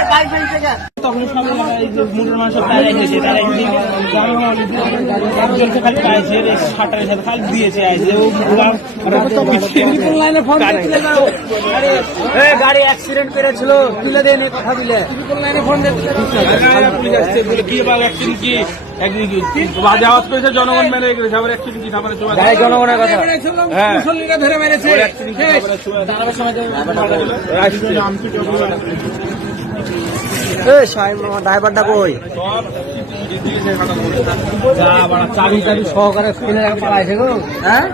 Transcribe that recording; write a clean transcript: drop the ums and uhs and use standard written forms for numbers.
bike ভেঙে গেল তখন মোটর মানুষ খালি পাইছে সাঁটারের সাথে খালি দিয়েছে গাড়ি অ্যাক্সিডেন্ট করেছিল তুলে দেয় কথা দিলে পুলিশ আসছে বলে কি অ্যাক্সিডেন্ট কি একদিন কি বাজে আওয়াজ করেছে জনগণ মেরে গেছে আবার অ্যাক্সিডেন্ট কি তারপরে জনগণের কথা হ্যাঁ মুসল্লিরা ধরে মেরেছে ড্রাইভারটা কই চাবি সহকারে পালাইছে গো হ্যাঁ